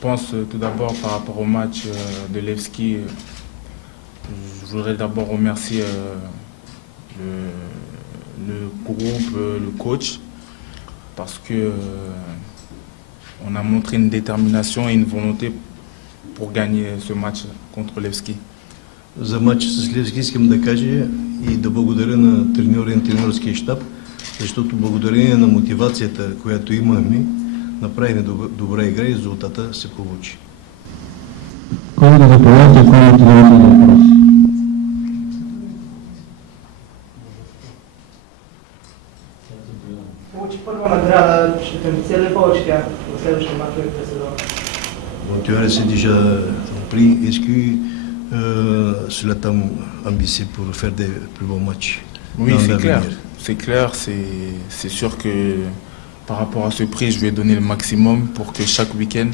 pense tout d'abord par rapport au match de Levski, je voudrais d'abord remercier le groupe, le coach, parce que on a montré une détermination et une volonté pour gagner ce match contre Levski. За матча с Левски искам да кажа и да благодаря на треньора и тренерския щаб, защото благодарение на мотивацията, която имахме, направихме добра игра и резултата се получи. Кой да заповядате, кой да зададете въпрос? Получи първа награда, ще те амбицира ли повече тя в следващите мачове през сезона? Bon, tu as laissé déjà ton prix. Est-ce que cela t'a ambitié pour faire des plus bons matchs? Oui, c'est clair. C'est clair, c'est sûr que par rapport à ce prix, je vais donner le maximum pour que chaque week-end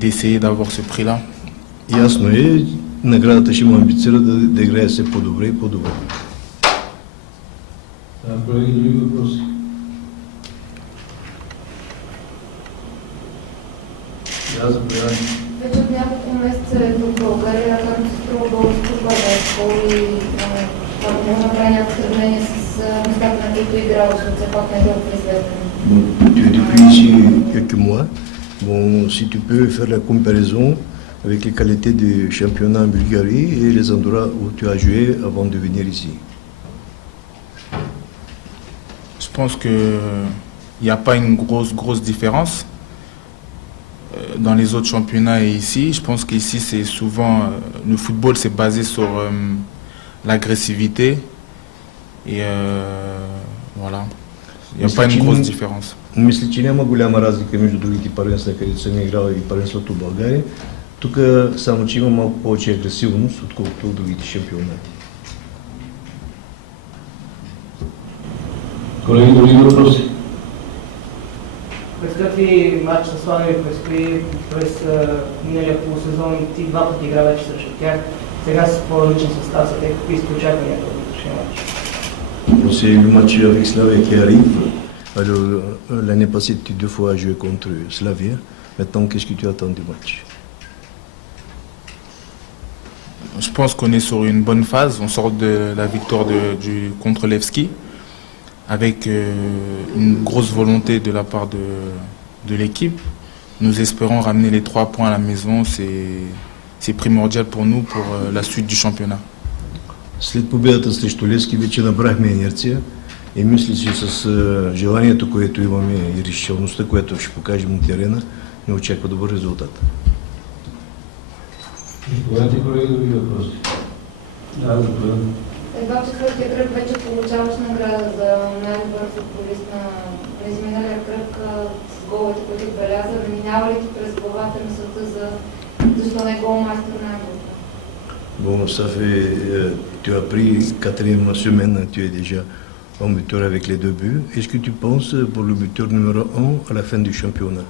d'essayer d'avoir ce prix-là. Ясно е, наградата ще му амбицира да играе все по-добре и по-добре. Колеги, други въпроси? Да, заповядайте. Вече от няколко месеца е в България, както се струва българско първенство и ако може да направи някакво сравнение с местата, на които играл, защото все пак не е толкова известен. Tu es depuis ici quelques mois. Bon, si tu peux faire la comparaison avec les qualités du championnat en Bulgarie et les endroits où tu as joué avant de venir ici. Je pense qu'il n'y a pas une grosse différence dans les autres championnats et ici. Je pense qu'ici, c'est souvent le football, c'est basé sur l'agressivité et voilà. Il n'y a pas une grosse différence. Мисля, че няма голяма разлика между другите първенства, където съм играл и първенството в България. Тук само, че има малко повече агресивност, отколкото в другите шампионати. Колеги, други въпроси? Предстоят ли матч с Славия предстои през миналия полусезон и ти два пъти игра вече срещу тях. Сега с по-различен състав са те, какви сте очакванията от утрешния матч? C'est le match avec Slavia qui arrive. Alors, l'année passée, tu as 2 fois joué contre Slavia. Maintenant, qu'est-ce que tu attends du match? Je pense qu'on est sur une bonne phase. On sort de la victoire contre Levski avec une grosse volonté de la part de l'équipe. Nous espérons ramener les 3 points à la maison. C'est primordial pour nous pour la suite du championnat. След победата срещу Левски вече набрахме инерция и мисля, че с желанието, което имаме и решителността, което ще покажем на терена, не очаква добър резултат. Заповядайте, колеги, други въпроси? Да, заповядайте. Едва четвъртия кръг вече получаваш награда за най-добър футболист през миналия кръг с головете, които отбеляза. Минава ли ти през главата мисълта за защо не голмайстор на Европа? Bon, ça fait, tu as pris 4e semaine, tu es déjà en buteur avec les 2 buts. Est-ce que tu penses pour le buteur numéro 1 à la fin du championnat?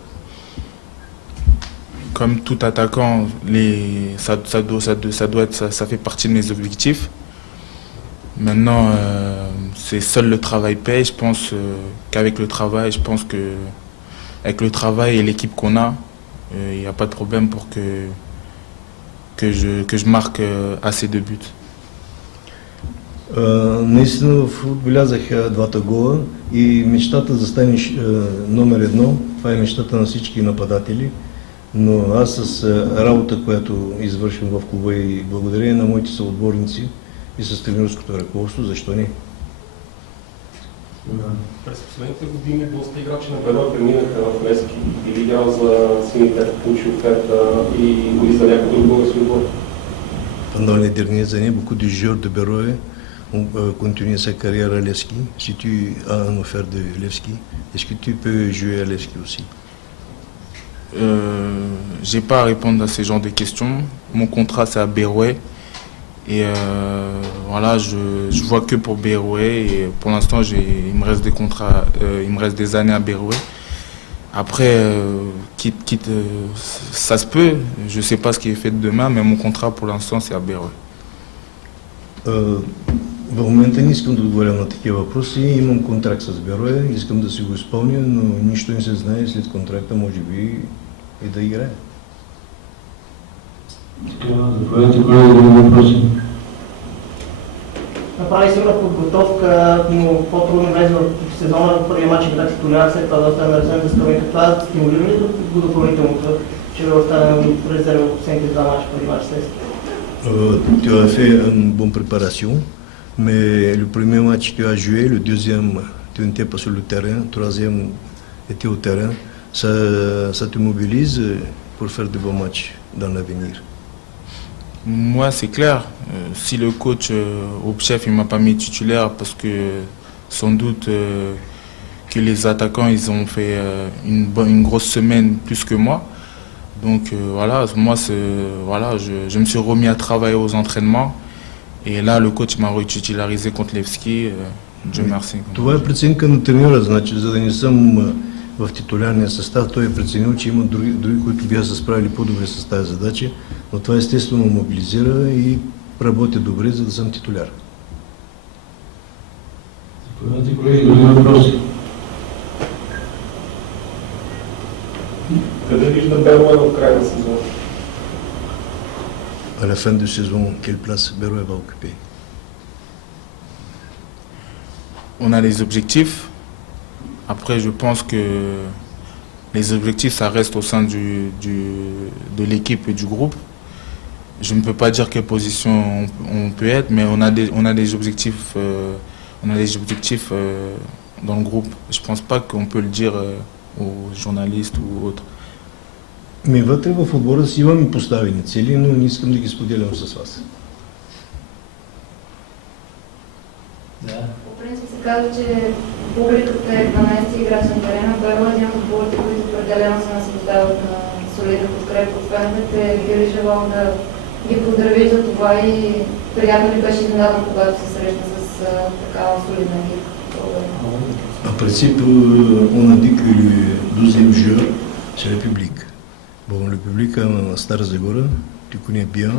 Comme tout attaquant, ça fait partie de mes objectifs. Maintenant, c'est seul le travail paye. Je pense qu'avec le travail, avec le travail et l'équipe qu'on a, il n'y a pas de problème pour que je marque assez de buts. Наистина отбелязах двата гола и мечтата да станеш номер 1, това е мечтата на всички нападатели, но аз с работа, която извършвам в клуба и благодарение на моите съотборници и с тренерското ръководство, защо не? През последните години доста играчи на Берой преминаха в Левски или играл за сините, получи оферта и за някой друг български отбор. Pendant les dernières années, beaucoup de joueurs de Beroe ont continué sa carrière à Levski. Si tu as un offert de Levski, est-ce que tu peux jouer à Levski aussi? J'ai pas à répondre à ce genre de questions. Mon contrat c'est à Beroe. Et voilà, je vois que pour Beroe et pour l'instant il me reste des contrats, il me reste des années à Beroe. Après, ça se peut, je sais pas ce qui est fait de demain, mais mon contrat pour l'instant c'est à Beroe. В момента не искам да отговарям на такива въпроси. Имам контракт с Берое, искам да си го изпълня, но нищо не се знае. След контракта може би и да играе. Заповядайте, колеги, други въпроси. Направи сигурна подготовка, но по-трудно влезе в сезона. В първия матч игра титуляр, след това да остане резервен за Скамейка. Това стимулира ли го допълнителното, че да остане резервен в последните два матча, първи матч след? Tu as fait une bonne préparation, mais le premier match tu as joué, le deuxième tu n'étais pas sur le terrain, le troisième était au terrain. Ça te mobilise pour faire de bons matchs dans l'avenir. Moi, c'est clair. Si le coach au chef il m'a pas mis titulaire parce que sans doute que les attaquants ils ont fait une grosse semaine plus que moi. Donc voilà, moi voilà, je me suis remis à travailler aux entraînements et là le coach m'a retitularisé contre Levski. Dieu merci. Това е преценка на треньора, значи за да не съм в титулярния състав, той е преценил, че има други, които биха се справили по-добре с тази задача, но това естествено мобилизира и работи добре, за да съм титуляр. Заповядайте, колеги, други въпроси. Къде вижда Берое в края на сезона? À la fin de saison, quelle place Берое va occuper? On a les objectifs. Après, je pense que les objectifs, ça reste au sein de l'équipe et du groupe. Je ne peux pas dire quelle position on peut être, mais on a des objectifs, dans le groupe. Je ne pense pas qu'on peut le dire aux journalistes ou autres. Ми вътре в отбора си имаме поставени цели, но не искам да ги споделям с вас. По принцип се казва, че публиката е 12 играч на терена. Берое е един от отборите, които определено се насъждават на солидна подкрепа от феновете. Би ли желал да ги поздравиш за това и приятно ли беше изненадан, когато се срещна с такава солидна екипа? En principe, on indique que le 12e joueur, c'est le public. Bon, le public à Stara Zagora, tu connais bien.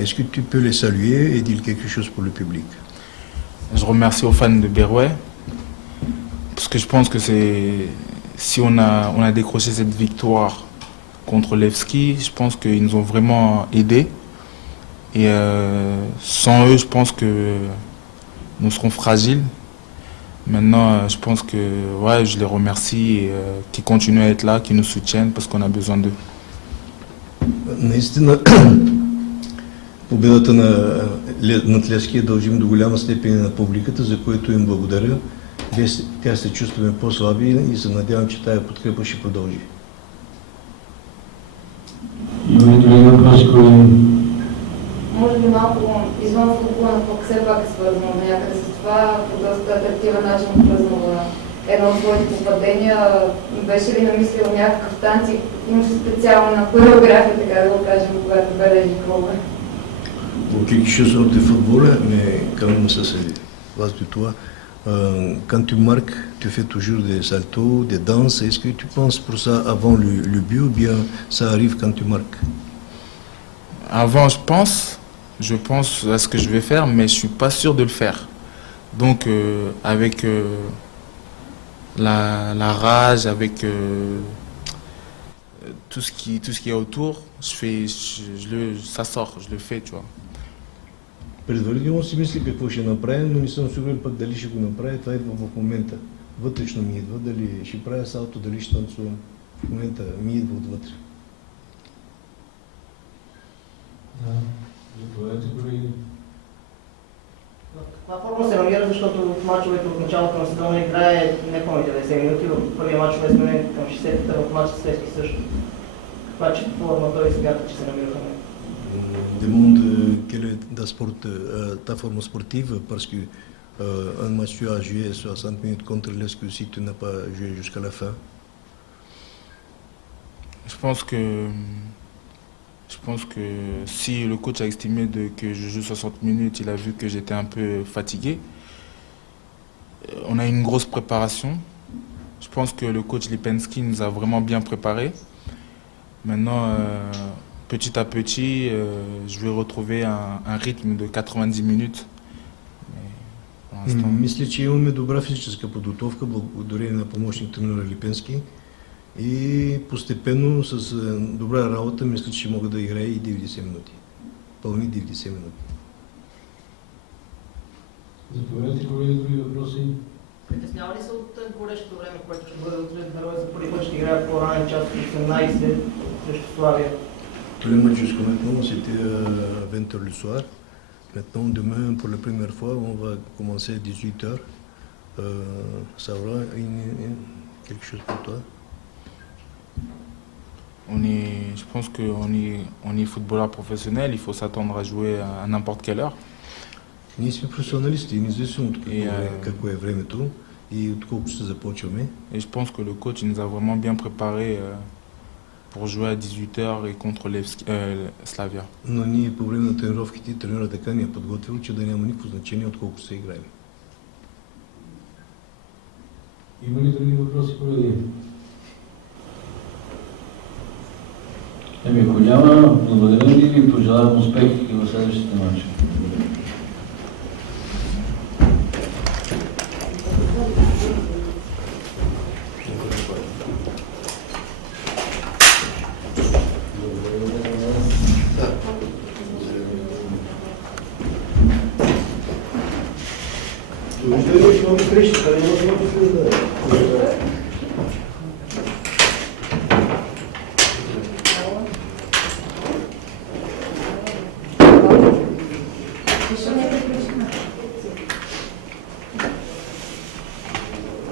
Est-ce que tu peux les saluer et dire quelque chose pour le public? Je remercie aux fans de Berouais parce que je pense que si on a décroché cette victoire contre Levski, je pense qu'ils nous ont vraiment aidés et sans eux, je pense que nous serons fragiles. Maintenant, je pense que ouais, je les remercie et qu'ils continuent à être là, qu'ils nous soutiennent parce qu'on a besoin d'eux. Наистина, победата над Левски дължим до голяма степен на публиката, за което им благодаря. Тя се чувстваме по-слаби и се надявам, че тая подкрепа ще продължи. Имаме други въпроси, колеги. Може би малко извън футбола, но пък все пак е свързано някъде с това. По доста атрактивен начин празнува едно от своите попадения. Беше ли намислил някакъв танци? Имаше специална хореография, така да го кажем, когато бележи клуба? Pour quelque chose hors de football, mais quand même ça c'est base de toi. Quand tu marques, tu fais toujours des saltos, des danses. Est-ce que tu penses pour ça avant le but ou bien ça arrive quand tu marques? Avant, je pense à ce que je vais faire, mais je suis pas sûr de le faire. Donc, avec la rage, avec tout ce qui est autour, ça sort, je le fais, tu vois. Предварително си мисли какво ще направим, но не съм сигурен пък дали ще го направя. Това идва в момента. Вътрешно ми идва, дали ще правя салто, дали ще танцувам. В момента ми идва отвътре. Заповядайте, колеги. В каква форма се намира, защото в мачовете от началото на сезона играе не помните 90 минути, в първия мач е сменен към 60-та, в матча с Левски също. Каква форма той смята, че се намира в момента? Demande quelle est ta forme sportive parce que un match tu as joué 60 minutes contre l'Est si tu n'as pas joué jusqu'à la fin. Je pense que si le coach a estimé que je joue 60 minutes, il a vu que j'étais un peu fatigué. On a une grosse préparation. Je pense que le coach Lipensky nous a vraiment bien préparés. Maintenant, petit à petit, je vais retrouver un rythme de 90 minutes. Мисля, че имаме добра физическа подготовка, благодарение на помощник тренера Липенски И постепенно с добра работа мисля, че мога да играя и 90 минути. Пълни 90 минути. Заповядайте, колеги, други въпроси. Притеснява ли се от горещото време, което ще бъде от герой за първи път ще играят по-ранен час от 18 срещу Славия? Tous les matchs jusqu'à maintenant, c'était à 20h le soir. Maintenant, demain, pour la première fois, on va commencer à 18h. Ça aura quelque chose pour toi? Je pense qu'on est footballeur professionnel, il faut s'attendre à jouer à n'importe quelle heure. Ние сме професионалисти, независимо от какво е времето и от колко ще започваме. Et je pense que le coach il nous a vraiment bien préparé pour jouer à 18h et contre Slavia. Но ние по време на тренировките тренера така ни е подготвил, че да няма никакво значение от колко се играем. Има ли други въпроси, колеги? Ако няма, благодаря ви и ви пожелавам успех и в следващите матчи.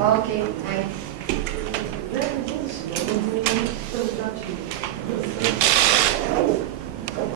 Okay, nice.